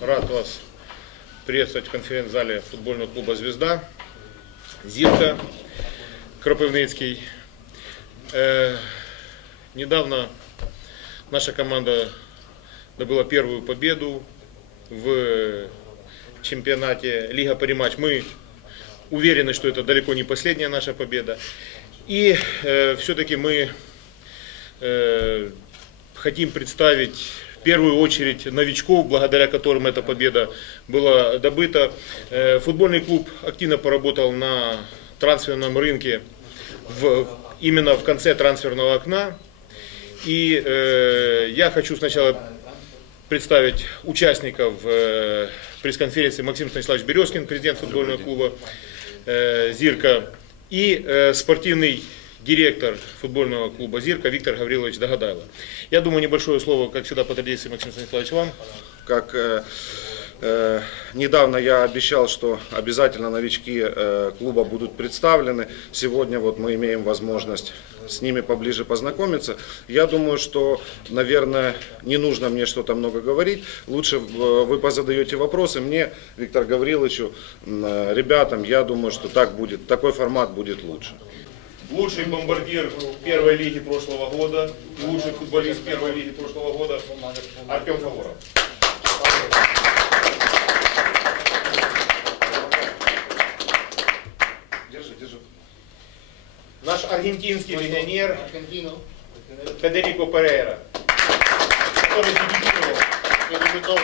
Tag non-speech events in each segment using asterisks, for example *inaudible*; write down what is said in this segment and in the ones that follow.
рад вас приветствовать в конференц-зале футбольного клуба «Звезда». Зирка Кропивницкий. Э, недавно наша команда добыла первую победу в чемпионате Лига Париматч. Мы уверены, что это далеко не последняя наша победа. И э, все-таки мы э, хотим представить в первую очередь новичков, благодаря которым эта победа была добыта. Э, футбольный клуб активно поработал на трансферном рынке в, именно в конце трансферного окна. И э, я хочу сначала представить участников э, пресс-конференции Максим Станиславович Березкин, президент футбольного клуба э, «Зирка», и э, спортивный директор футбольного клуба «Зирка» Виктор Гаврилович Догадайло. Я думаю, небольшое слово, как всегда, по традиции, Максим Станиславович, вам. Как э, э, недавно я обещал, что обязательно новички э, клуба будут представлены. Сегодня вот мы имеем возможность с ними поближе познакомиться. Я думаю, что, наверное, не нужно мне что-то много говорить. Лучше вы позадаете вопросы мне, Виктор Гавриловичу, э, ребятам. Я думаю, что так будет, такой формат будет лучше. Лучший бомбардир первой лиги прошлого года, лучший футболист первой лиги прошлого года Артем Фаворов. Держи, держи. Наш аргентинский легионер Федерико Перейра, который дебютировал que debutó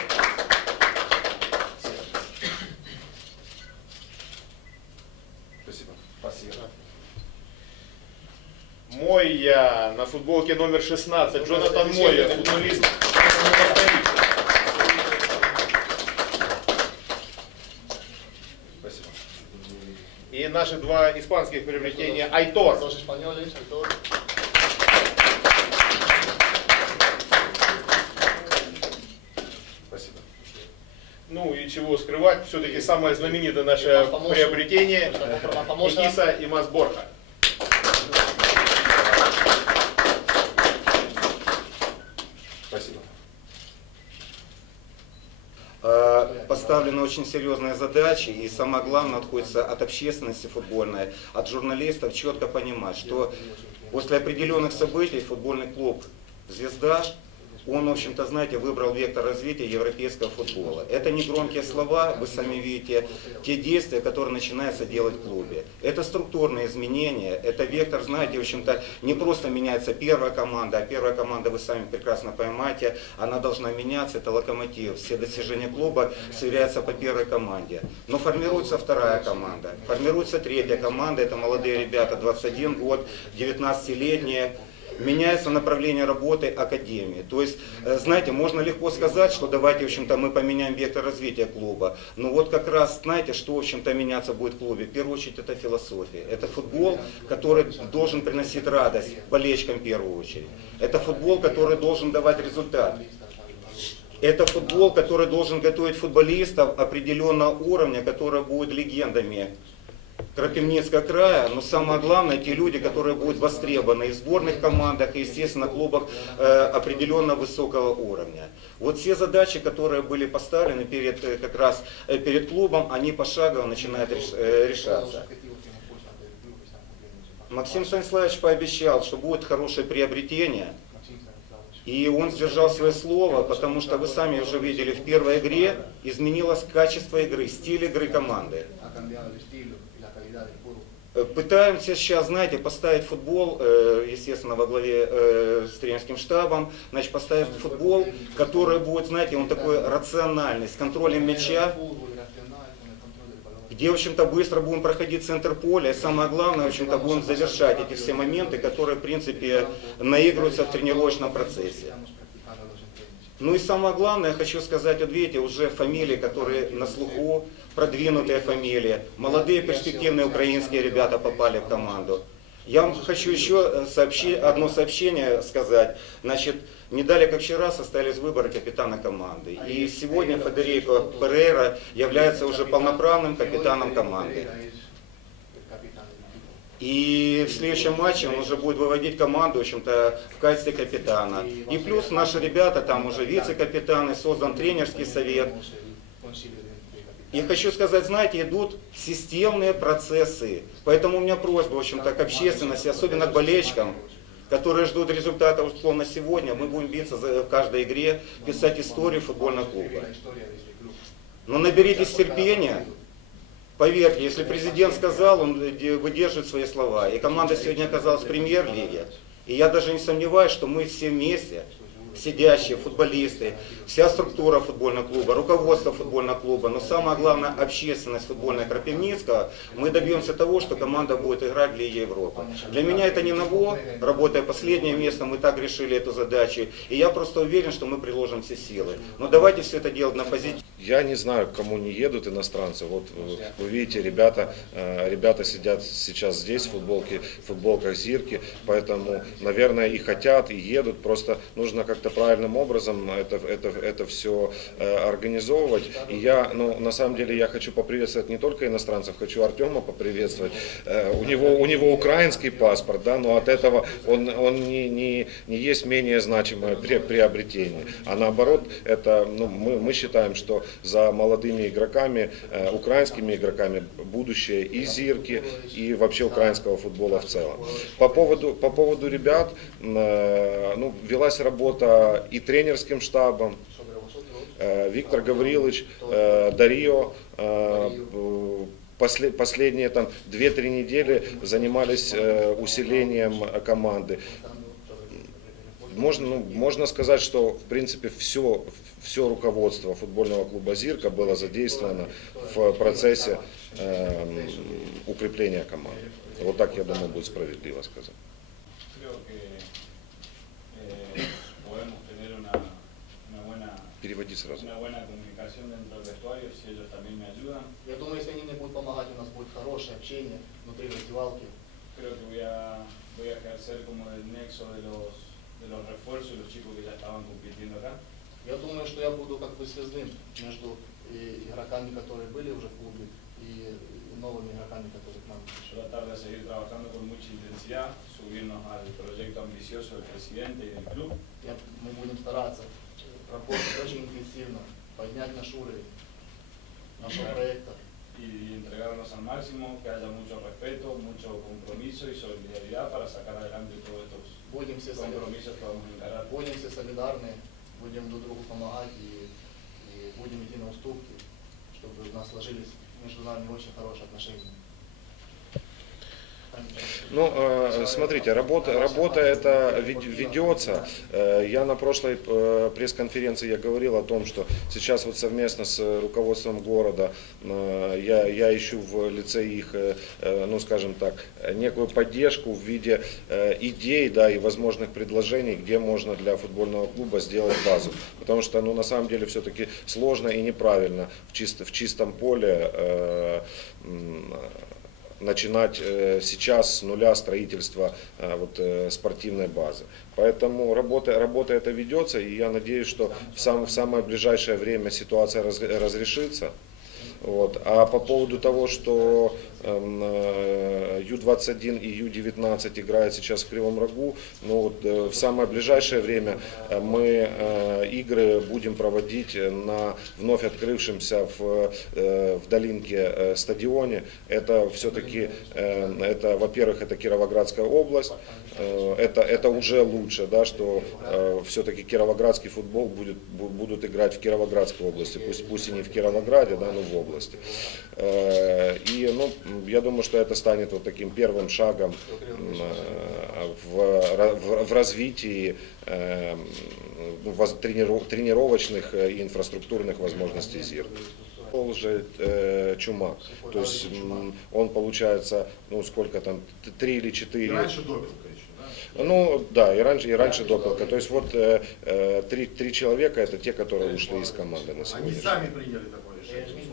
Спасибо. Спасибо. Мойя на футболке номер 16. Джонатан Мойя, футболист. Спасибо. И наши два испанских приобретения Айтор. Спасибо. Ну и чего скрывать, все-таки самое знаменитое наше приобретение Экиса и Масборха. Спасибо. Э, Поставлены очень серьезные задачи, и самое главное, отходится от общественности футбольной, от журналистов четко понимать, что после определенных событий футбольный клуб «Звезда» он, в общем-то, знаете, выбрал вектор развития европейского футбола. Это не громкие слова, вы сами видите, те действия, которые начинается делать в клубе. Это структурные изменения, это вектор, знаете, в общем-то, не просто меняется первая команда, а первая команда, вы сами прекрасно понимаете, она должна меняться, это локомотив. Все достижения клуба сверяются по первой команде. Но формируется вторая команда, формируется третья команда, это молодые ребята, 21 год, 19-летние, меняется направление работы академии. То есть, э, знаете, можно легко сказать, что давайте, в общем-то, мы поменяем вектор развития клуба. Но вот как раз, знаете, что, в общем-то, меняться будет в клубе? В первую очередь, это философия. Это футбол, который должен приносить радость болельщикам в первую очередь. Это футбол, который должен давать результат. Это футбол, который должен готовить футболистов определенного уровня, которые будут легендами Крапивницкого края, но самое главное, те люди, которые будут востребованы и в сборных командах, и, естественно, клубах э, определенно высокого уровня. Вот все задачи, которые были поставлены перед, э, как раз, э, перед клубом, они пошагово начинают э, решаться. Максим Станиславович пообещал, что будет хорошее приобретение, и он сдержал свое слово, потому что вы сами уже видели, в первой игре изменилось качество игры, стиль игры команды. Э, Пытаемся сейчас, знаете, поставить футбол, э, естественно, во главе э, с тренерским штабом, значит, поставить футбол, который будет, знаете, он такой рациональный, с контролем мяча, где, в общем-то, быстро будем проходить центр поля, и самое главное, в общем-то, будем завершать эти все моменты, которые, в принципе, наигрываются в тренировочном процессе. Ну и самое главное, я хочу сказать, вот видите, уже фамилии, которые на слуху, продвинутые фамилии, молодые перспективные украинские ребята попали в команду. Я вам хочу еще сообщи, одно сообщение сказать. Значит, не далее, как вчера, состоялись выборы капитана команды. И сегодня Федерико Перейра является уже полноправным капитаном команды. И в следующем матче он уже будет выводить команду, в общем-то, в качестве капитана. И плюс наши ребята, там уже вице-капитаны, создан тренерский совет. И хочу сказать, знаете, идут системные процессы. Поэтому у меня просьба, в общем-то, к общественности, особенно к болельщикам, которые ждут результата условно сегодня. Мы будем биться в каждой игре, писать историю футбольного клуба. Но наберитесь терпения. Поверьте, если президент сказал, он выдерживает свои слова. И команда сегодня оказалась в премьер-лиге. И я даже не сомневаюсь, что мы все вместе, сидящие футболисты, вся структура футбольного клуба, руководство футбольного клуба, но самое главное общественность футбольная Крапивницкого, мы добьемся того, что команда будет играть Лиге Европы. Для меня это не ново, работая последнее место, мы так решили эту задачу. И я просто уверен, что мы приложим все силы. Но давайте все это делать на позитиве. Я не знаю, к кому не едут иностранцы. Вот э, вы видите, ребята, э, ребята сидят сейчас здесь в футболке, в футболках Зирки, поэтому, наверное, и хотят, и едут. Просто нужно как-то правильным образом это, это, это все организовывать. И я, ну, на самом деле, я хочу поприветствовать не только иностранцев, хочу Артема поприветствовать. Э, У него, у него украинский паспорт, да, но от этого он, он не, не, не есть менее значимое приобретение. А наоборот, это, ну, мы, мы считаем, что за молодыми игроками, э, украинскими игроками будущее и Зирки, и вообще украинского футбола в целом. По поводу, по поводу ребят, э, ну, велась работа и тренерским штабом, Э, Виктор Гаврилович, Дарио, после- последние там 2-3 недели занимались э, усилением команды. Можно, ну, можно сказать, что в принципе все, все руководство футбольного клуба «Зирка» было задействовано в процессе э, укрепления команды. Вот так, я думаю, будет справедливо сказать. Buena, Переводи сразу. Я думаю, если они мне будут помогать, у нас будет хорошее общение внутри раздевалки. Creo que voy a, voy a ejercer como el nexo de los, de los refuerzos y los chicos que ya estaban compitiendo acá. Я думаю, что я буду как бы связным между игроками, которые были уже в клубе, и и новыми игроками, которые к нам пришли. Tratar de seguir trabajando con mucha intensidad, subirnos al proyecto ambicioso del presidente y del club. Я- мы будем стараться работать очень интенсивно, поднять наш уровень нашего проекта y entregarnos al máximo, que haya mucho respeto, mucho compromiso y solidaridad para sacar adelante todos estos Будем все, соли- compromisos que vamos a encarar. будем все солидарны, будем друг другу помогать и, и будем идти на уступки, чтобы у нас сложились между нами очень хорошие отношения. Ну, э, смотрите, работа, работа это вед- ведется. Э, Я на прошлой э, пресс-конференции я говорил о том, что сейчас вот совместно с руководством города я, я ищу в лице их, ну, скажем так, некую поддержку в виде идей, да, и возможных предложений, где можно для футбольного клуба сделать базу. Потому что, ну, на самом деле, все-таки сложно и неправильно в, чисто, в чистом поле начинать э, сейчас с нуля строительства э, вот, э, спортивной базы. Поэтому работа, работа эта ведется, и я надеюсь, что в, сам, в самое ближайшее время ситуация раз- разрешится. Вот. А по поводу того, что Ю-21 и Ю-19 играют сейчас в Кривом Рогу, ну, вот, э, в самое ближайшее время э, мы э, игры будем проводить на вновь открывшемся в, э, в Долинке э, стадионе. Это все-таки, это, во-первых, это Кировоградская область, Э, это, это уже лучше, да, что все-таки кировоградский футбол будет, бу- будут играть в Кировоградской области, пусть, пусть и не в Кировограде, да, но в области. Э, И ну, я думаю, что это станет вот таким первым шагом э, в, в, в развитии э, тренировочных э, и инфраструктурных возможностей ЗИР. Пол же э, Чумак, то есть он получается, ну сколько там, три или четыре. Раньше еще, да? Ну да, и раньше, и раньше допилка. То есть вот э, э, три, три человека это те, которые ушли из команды на Они сегодня. сами приняли такое решение.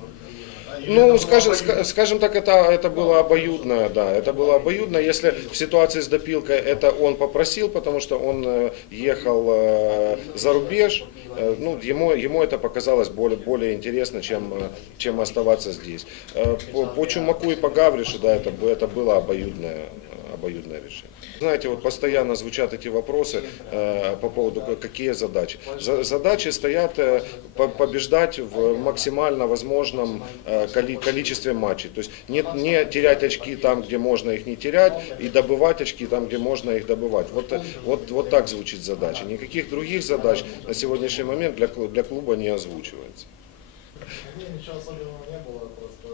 Ну, скажем, скажем так, это, это было обоюдно, да, это было обоюдно. Если в ситуации с допилкой это он попросил, потому что он э, ехал э, за рубеж, э, ну, ему, ему это показалось более, более интересно, чем, чем оставаться здесь. По, по Чумаку и по Гавришу, да, это, это было обоюдное, обоюдное решение. Знаете, вот постоянно звучат эти вопросы э, по поводу какие задачи. За- задачи стоят э, по- побеждать в максимально возможном э, коли- количестве матчей. То есть не, не терять очки там, где можно их не терять, и добывать очки там, где можно их добывать. Вот, э, вот, вот так звучит задача. Никаких других задач на сегодняшний момент для, для клуба не озвучивается. Особенного не было, просто,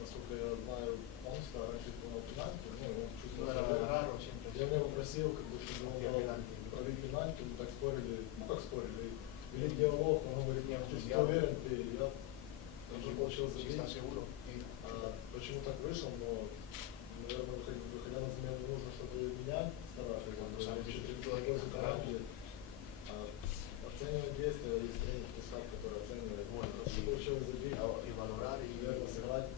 насколько я знаю, он всегда раньше исполнял пенальти, ну, он Ну, чувствовал это себя. Рару очень Я его попросил, как бы, чтобы он дал пробить пенальти, мы так спорили, ну как спорили, вели диалог, он говорит, нет, ты всегда уверен, ты, я уже получил забить, чисто уровень. И а почему так вышел, но, наверное, выходя, выходя на замену, нужно, чтобы менять стараться, как бы, чуть-чуть пользу команде, а оценивать действия, есть тренерский штаб, который оценивает, Вот. что получилось забить, а, и валорар, и верно сыграть,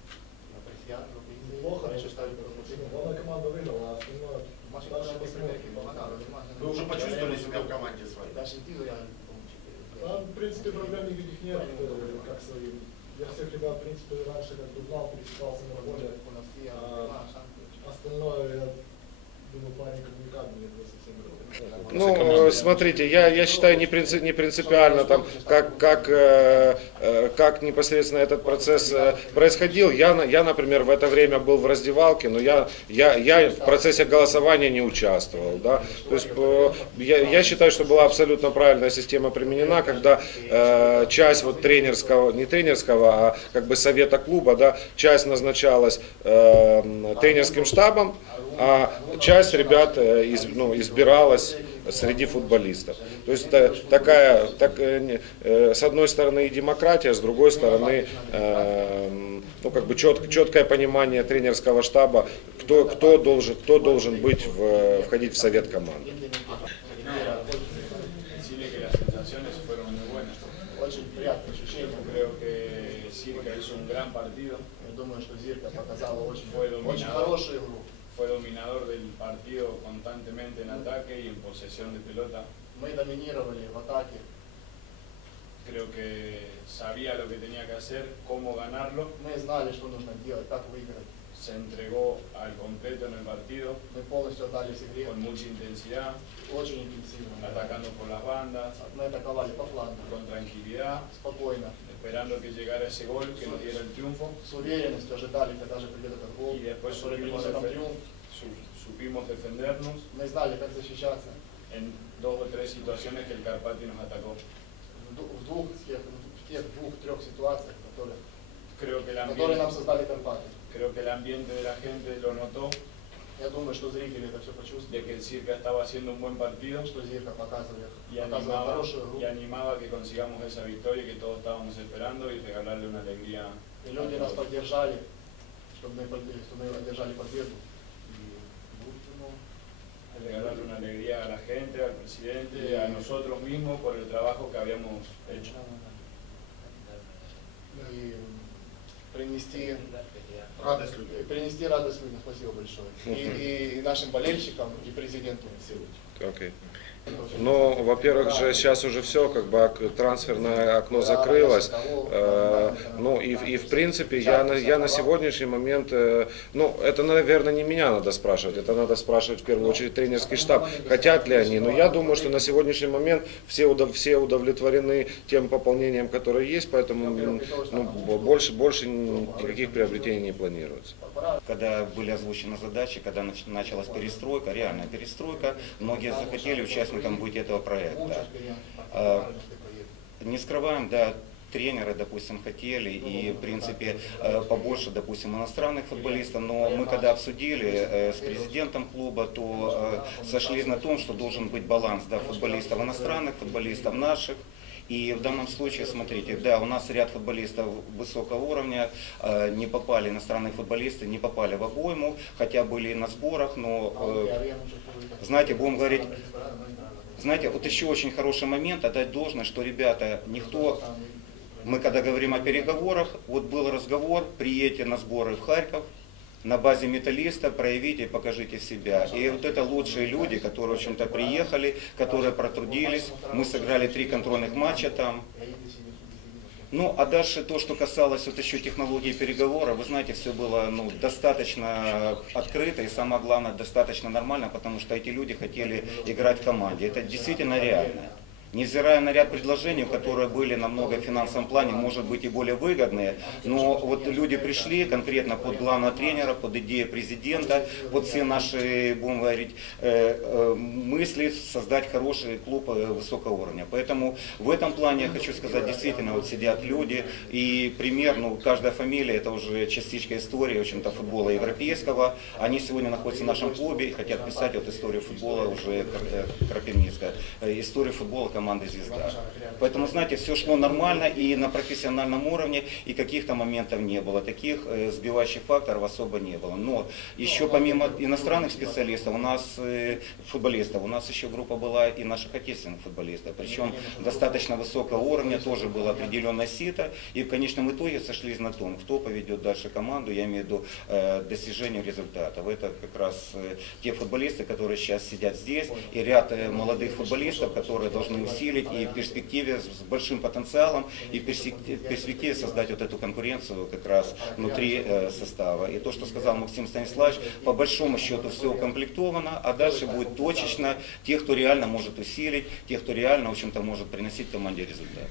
apreciar lo que hice. Неплохо, De я hecho, está считаю, потому что ну, главная команда выиграла, а остальное Más дальше importante que посмотрим. помогал, además, Вы уже почувствовали себя в команде своей? Да, sentido я помню, que- Там, в принципе, проблем никаких нет, э, как своим. Я всех ребят, в принципе, раньше как бы знал, пересекался на поле. conocía А, más antes. Остальное, я думаю, парень как никак мне это совсем не Ну, э, смотрите, я, я считаю не, принци- не принципиально, там, как, как, э, э, как непосредственно этот процесс э, происходил. Я, на- я, например, в это время был в раздевалке, но я, я, я в процессе голосования не участвовал. Да? То есть э, я, я считаю, что была абсолютно правильная система применена, когда э, часть вот тренерского, не тренерского, а как бы совета клуба, да, часть назначалась э, тренерским штабом, а часть ребят из- ну, избиралась среди футболистов. То есть та- такая, так, э, э, с одной стороны и демократия, с другой стороны э, ну, как бы чет- четкое понимание тренерского штаба, кто, кто, должен, кто должен быть в, входить в совет команды. Hizo un gran partido, Я думаю, что Зирка показала очень, очень хорошую игру. fue dominador del partido constantemente en ataque y en posesión de pelota. Creo que sabía lo que tenía que hacer, cómo ganarlo. Se entregó al completo en el partido. Con mucha intensidad. Atacando por las bandas. Con tranquilidad. Esperando que llegara ese gol que nos diera el triunfo. Y después supimos, принесет нам defe- триумф. su- supimos defendernos Мы знали, как защищаться. en dos o tres situaciones que el Carpati nos atacó. В ду- в двух тех, в тех двух-трех ситуациях, которые, Creo que, el которые нам ambiente, создали Карпаты. creo que el ambiente de la gente lo notó, Я думаю, что зрители это все de почувствовали, que el Circa estaba haciendo un buen partido что Зирка показывает, y показывает animaba, хорошую игру. y animaba que consigamos esa victoria que todos estábamos esperando y regalarle una alegría. И люди a нас todos. поддержали, чтобы мы, под- чтобы мы одержали победу. И в último, regalarle una alegría a la gente, al presidente, a nosotros mismos por el trabajo que habíamos hecho. и принести, Радость людей. принести радость людям. Спасибо большое. И, и нашим болельщикам, *laughs* и президенту. Окей. Ну, во-первых, же сейчас уже все, как бы трансферное окно закрылось. Э, Ну и, в- и в принципе я на, я на сегодняшний момент, э, ну это, наверное, не меня надо спрашивать, это надо спрашивать в первую очередь тренерский штаб, хотят ли они. Но я думаю, что на сегодняшний момент все, удов- все удовлетворены тем пополнением, которое есть, поэтому ну, больше, больше никаких приобретений не планируется. Когда были озвучены задачи, когда нач- началась перестройка, реальная перестройка, многие захотели участникам быть этого проекта. А, Не скрываем, да, тренеры, допустим, хотели и, в принципе, э, побольше, допустим, иностранных футболистов, но мы когда обсудили э, с президентом клуба, то э, сошлись на том, что должен быть баланс, да, футболистов иностранных, футболистов наших, И в данном случае, смотрите, да, у нас ряд футболистов высокого уровня, э, не попали, иностранные футболисты не попали в обойму, хотя были на сборах, но, э, знаете, будем говорить, знаете, вот еще очень хороший момент, отдать должное, что ребята, никто, мы когда говорим о переговорах, вот был разговор, приедете на сборы в Харьков, на базе металлиста проявите покажите себя. И вот это лучшие люди, которые, в общем-то, приехали, которые протрудились. Мы сыграли три контрольных матча там. Ну, а дальше то, что касалось вот еще технологии переговора, вы знаете, все было ну, достаточно открыто и самое главное, достаточно нормально, потому что эти люди хотели играть в команде. Это действительно реально. Невзирая на ряд предложений, которые были намного в финансовом плане, может быть и более выгодные, но вот люди пришли конкретно под главного тренера, под идею президента, под все наши, будем говорить, э, э, мысли создать хороший клуб э, высокого уровня. Поэтому в этом плане я хочу сказать, действительно, вот сидят люди, и пример, ну, каждая фамилия, это уже частичка истории, в общем-то, футбола европейского. Они сегодня находятся в нашем клубе и хотят писать вот историю футбола уже Крапивницкая, историю футбола команды «Звезда». Поэтому, знаете, все шло нормально и на профессиональном уровне, и каких-то моментов не было. Таких э, сбивающих факторов особо не было. Но еще помимо иностранных специалистов, у нас, э, футболистов, у нас еще группа была и наших отечественных футболистов. Причем достаточно высокого уровня, тоже было определенное сито. И в конечном итоге сошлись на том, кто поведет дальше команду, я имею в виду э, достижению результатов. Это как раз те футболисты, которые сейчас сидят здесь, и ряд э, молодых футболистов, которые должны усилить и в перспективе с большим потенциалом, и в перспективе, создать вот эту конкуренцию как раз внутри э, состава. И то, что сказал Максим Станиславович, по большому счету все укомплектовано, а дальше будет точечно тех, кто реально может усилить, тех, кто реально, в общем-то, может приносить команде результат.